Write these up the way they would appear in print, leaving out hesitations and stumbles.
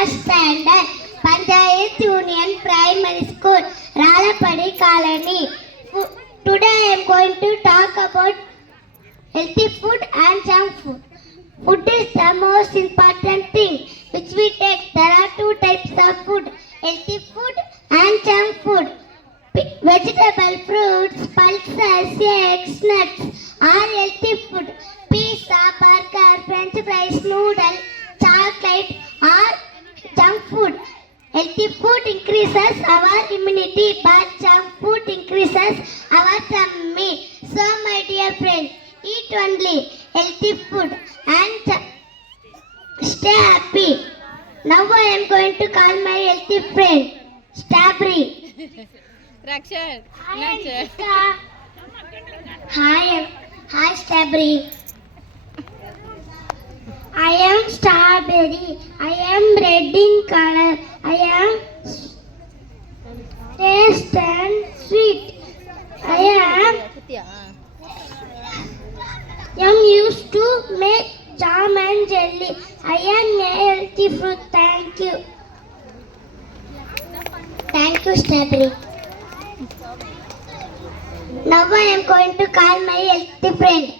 first standard, Panchayat Union Primary School, Ralapadi Colony. Today I am going to talk about healthy food and junk food. Food is the most important thing which we take. There are two types of food, healthy food and junk food. Vegetable, fruits, pulses, eggs, nuts are healthy food. Pizza, burger, french fries, noodle, chocolate are junk food. Healthy food increases our immunity, but junk food increases our tummy. So my dear friends, eat only healthy food and stay happy. Now I am going to call my healthy friend, Strawberry. Rakshan. Hi, Strawberry. I am strawberry. I am red in color. I am taste and sweet. I am used to make jam and jelly. I am a healthy fruit. Thank you. Thank you, Strawberry. Now I am going to call my healthy friend,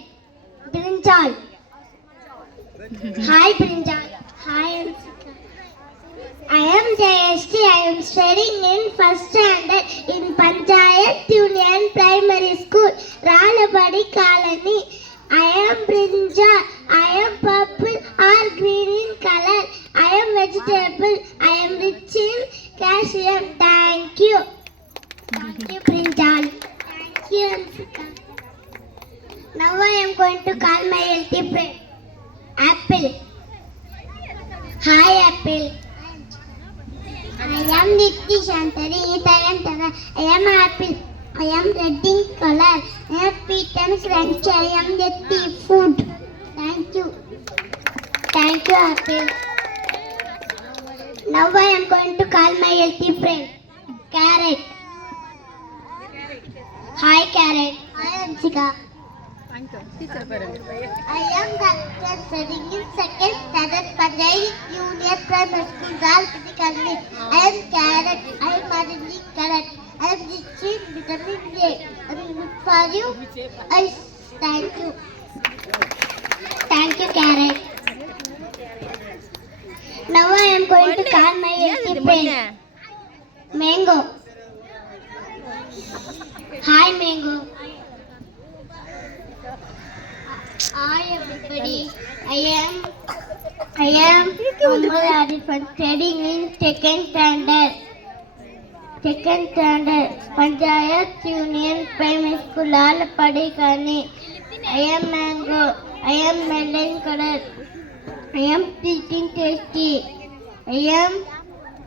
Brinjal. Hi, Brinjal. Hi, Ansika. I am JST. I am studying in first standard in Panchayat Union Primary School, Ralapadi Colony. I am Brinjal. I am purple or green in color. I am vegetable. I am rich in calcium. Thank you. Thank you, Brinjal. Thank you, Ansika. Now I am going to call my healthy friend, Apple. Hi, Apple. I am Niti Shantari. I am apple. I am red in color. I am sweet and crunchy. I am healthy food. Thank you. Thank you, Apple. Now I am going to call my healthy friend, Carrot. Hi, Carrot. Hi, Ansika. I am Dr. studying in second standard Panchayat Union Primary School, Ralapadi Colony. I am Carrot. I am orange in color. I am rich in vitamin A. I am good for you. Thank you. Thank you, Carrot. Now I am going to call my healthy friend, Mango. Hi, Mango. Hi, everybody. I am Muhammad Arif and studying in second standard. Panchayat Union Primary School, Ralapadi Colony. I am mango. I am melon color. I am sweet and tasty. I am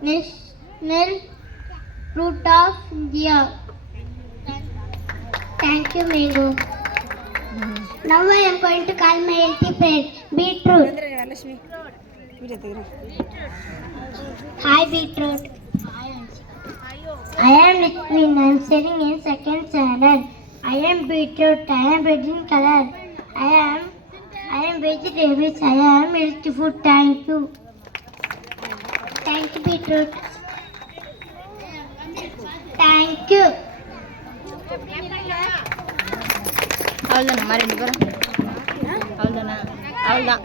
national fruit of India. Thank you, Mango. Now I am going to call my healthy friend, Beetroot. Hi, Beetroot. I am Litwin. I am studying in second standard. I am Beetroot. I am red in color. I am vegetables. I am healthy food. Thank you. Thank you, Beetroot. Thank you. அவ்வளோதானா ரெண்டு பேரும் அவ்வளோதானா அவ்வளோதான்